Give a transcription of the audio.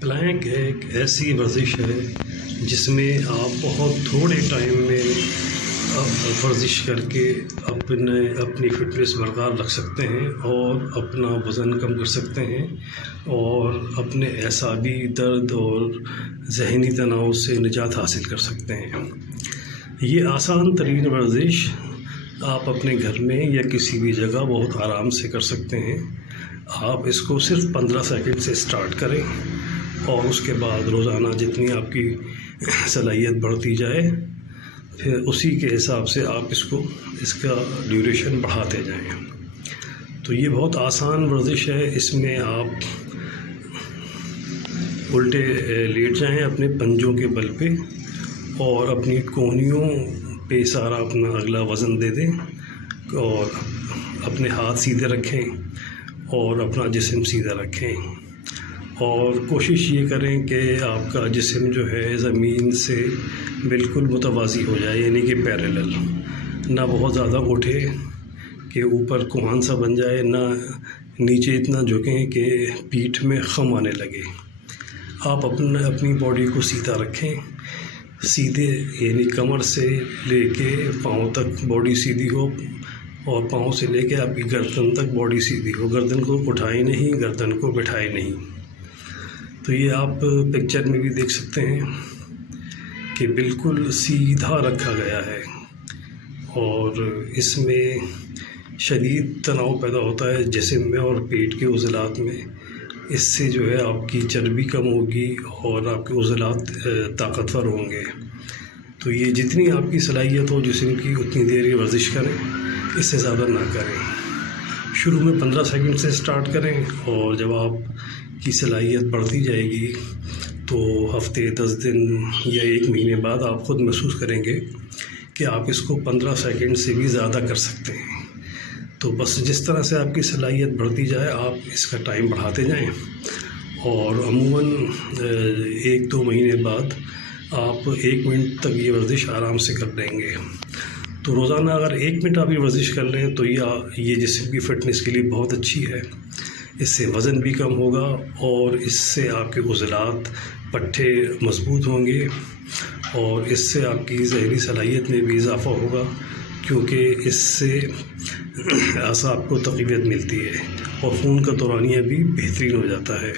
Planck ایک ایسی ورزش ہے جس میں آپ بہت تھوڑے ٹائم میں ورزش کر کے اپنی فٹنس برقرار رکھ سکتے ہیں اور اپنا وزن کم کر سکتے ہیں اور اپنے اعصابی درد اور ذہنی تناؤ سے نجات حاصل کر سکتے ہیں۔ یہ آسان ترین ورزش آپ اپنے گھر میں یا کسی بھی جگہ بہت آرام سے کر سکتے ہیں۔ آپ اس کو صرف 15 سیکنڈ سے سٹارٹ کریں اور اس کے بعد روزانہ جتنی آپ کی صلاحیت بڑھتی جائے پھر اسی کے حساب سے آپ اس کا ڈیوریشن بڑھاتے جائیں۔ تو یہ بہت آسان ورزش ہے۔ اس میں آپ الٹے لیٹ جائیں اپنے پنجوں کے بل پہ اور اپنی کونیوں پہ سارا اپنا اگلا وزن دے دیں اور اپنے ہاتھ سیدھے رکھیں اور اپنا جسم سیدھا رکھیں اور کوشش یہ کریں کہ آپ کا جسم جو ہے زمین سے بالکل متوازی ہو جائے، یعنی کہ پیریلل، نہ بہت زیادہ اٹھے کہ اوپر کوہان سا بن جائے، نہ نیچے اتنا جھکیں کہ پیٹھ میں خم آنے لگے۔ آپ اپنی باڈی کو سیدھا رکھیں، سیدھے یعنی کمر سے لے کے پاؤں تک باڈی سیدھی ہو اور پاؤں سے لے کے آپ کی گردن تک باڈی سیدھی ہو، گردن کو اٹھائے نہیں، گردن کو بٹھائے نہیں۔ تو یہ آپ پکچر میں بھی دیکھ سکتے ہیں کہ بالکل سیدھا رکھا گیا ہے اور اس میں شدید تناؤ پیدا ہوتا ہے جسم میں اور پیٹ کے عضلات میں۔ اس سے جو ہے آپ کی چربی کم ہوگی اور آپ کے عضلات طاقتور ہوں گے۔ تو یہ جتنی آپ کی صلاحیت ہو جسم کی اتنی دیر یہ ورزش کریں، اس سے زیادہ نہ کریں۔ شروع میں 15 سیکنڈ سے سٹارٹ کریں اور جب آپ کی صلاحیت بڑھتی جائے گی تو ہفتے 10 دن یا 1 مہینے بعد آپ خود محسوس کریں گے کہ آپ اس کو 15 سیکنڈ سے بھی زیادہ کر سکتے ہیں۔ تو بس جس طرح سے آپ کی صلاحیت بڑھتی جائے آپ اس کا ٹائم بڑھاتے جائیں اور عموماً 1-2 مہینے بعد آپ 1 منٹ تک یہ ورزش آرام سے کر لیں گے۔ تو روزانہ اگر 1 منٹ آپ یہ ورزش کر لیں تو یہ جسم کی فٹنس کے لیے بہت اچھی ہے۔ اس سے وزن بھی کم ہوگا اور اس سے آپ کے عضلات پٹھے مضبوط ہوں گے اور اس سے آپ کی ذہنی صلاحیت میں بھی اضافہ ہوگا، کیونکہ اس سے اعصاب کو تقویت ملتی ہے اور خون کا دورانیہ بھی بہترین ہو جاتا ہے۔